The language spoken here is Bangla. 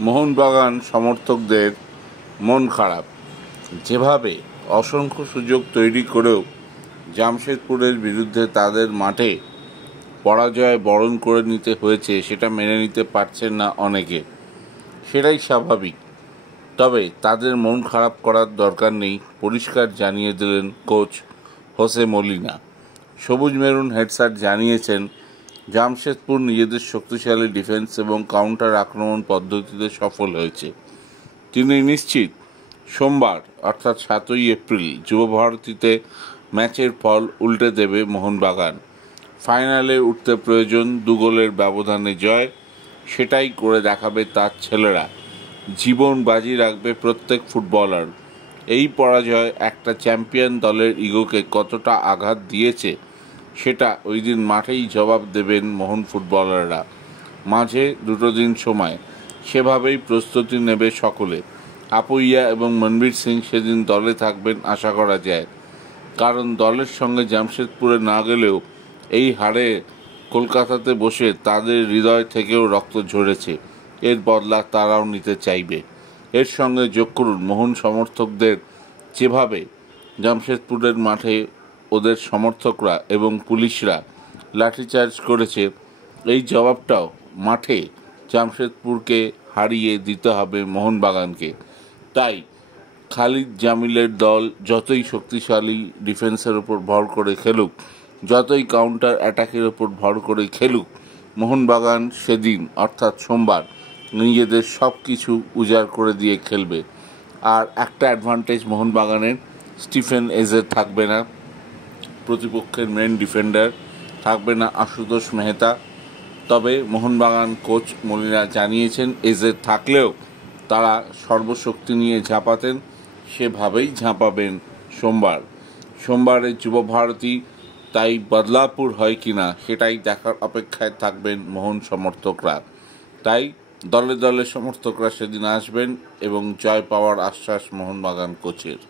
মোহনবাগান সমর্থকদের মন খারাপ। যেভাবে অসংখ্য সুযোগ তৈরি করেও জামশেদপুরের বিরুদ্ধে তাদের মাঠে পরাজয় বরণ করে নিতে হয়েছে, সেটা মেনে নিতে পারছেন না অনেকে। সেটাই স্বাভাবিক। তবে তাদের মন খারাপ করার দরকার নেই, পরিষ্কার জানিয়ে দিলেন কোচ হোসে মলিনা। সবুজ মেরুন হেড স্যার জানিয়েছেন, জামশেদপুর নিজেদের শক্তিশালী ডিফেন্স এবং কাউন্টার আক্রমণ পদ্ধতিতে সফল হয়েছে। তিনি নিশ্চিত সোমবার অর্থাৎ 7ই এপ্রিল যুবভারতীতে ম্যাচের ফল উল্টে দেবে মোহনবাগান। ফাইনালে উঠতে প্রয়োজন 2 গোলের ব্যবধানে জয়, সেটাই করে দেখাবে তার ছেলেরা। জীবন বাজি রাখবে প্রত্যেক ফুটবলার। এই পরাজয় একটা চ্যাম্পিয়ন দলের ইগোকে কতটা আঘাত দিয়েছে সেটা ওই দিন মাঠেই জবাব দেবেন মোহন ফুটবলাররা। মাঝে 2 দিন সময়, সেভাবেই প্রস্তুতি নেবে সকলে। আপুইয়া এবং মনবীর সিং সেদিন দলে থাকবেন আশা করা যায়, কারণ দলের সঙ্গে জামশেদপুরে না গেলেও এই হারে কলকাতাতে বসে তাদের হৃদয় থেকেও রক্ত ঝরেছে। এর বদলা তারাও নিতে চাইবে। এর সঙ্গে যোগ করুন মোহন সমর্থকদের যেভাবে জামশেদপুরের মাঠে ওদের সমর্থকরা এবং পুলিশরা লাঠিচার্জ করেছে, এই জবাবটাও মাঠে জামশেদপুরকে হারিয়ে দিতে হবে মোহনবাগানকে। তাই খালিদ জামিলের দল যতই শক্তিশালী ডিফেন্সের ওপর ভর করে খেলুক, যতই কাউন্টার অ্যাটাকের ওপর ভর করে খেলুক, মোহনবাগান সেদিন অর্থাৎ সোমবার নিজেদের সব কিছু উজাড় করে দিয়ে খেলবে। আর একটা অ্যাডভান্টেজ মোহনবাগানের, স্টিফেন এজে থাকবে না, প্রতিপক্ষের মেন ডিফেন্ডার থাকবে না আশুতোষ মেহতা। তবে মোহনবাগান কোচ মলিনা জানিয়েছেন, এজে থাকলেও তারা সর্বশক্তি নিয়ে ঝাঁপাতেন, সেভাবেই ঝাঁপাবেন সোমবারের যুবভারতী। তাই বদলাপুর হয় কিনা সেটাই দেখার অপেক্ষায় থাকবেন মোহন সমর্থকরা। তাই দলে দলে সমর্থকরা সেদিন আসবেন এবং জয় পাওয়ার আশ্বাস মোহনবাগান কোচের।